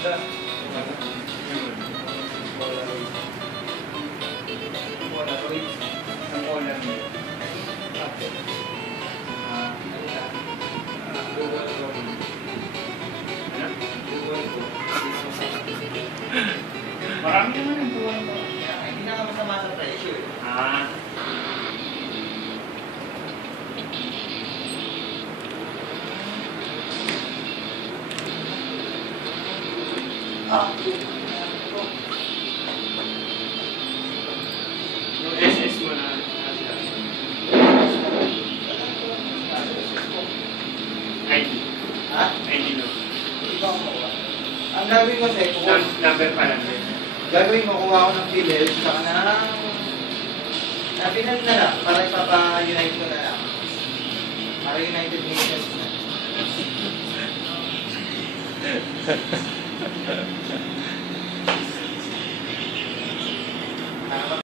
Polaroid. Ang Poland. Google Chrome. Google Chrome. Marami naman ang Google Chrome. Hindi na masama sa presyo eh. Yung SS mo na ID. Ha? ID no. Ang gagawin ko sa'yo, Number pa lang din. gagawin mo, kuha ko ng Fidel, saka na Pinal na lang, para ipapa-unite ko na lang. Para United Nations na.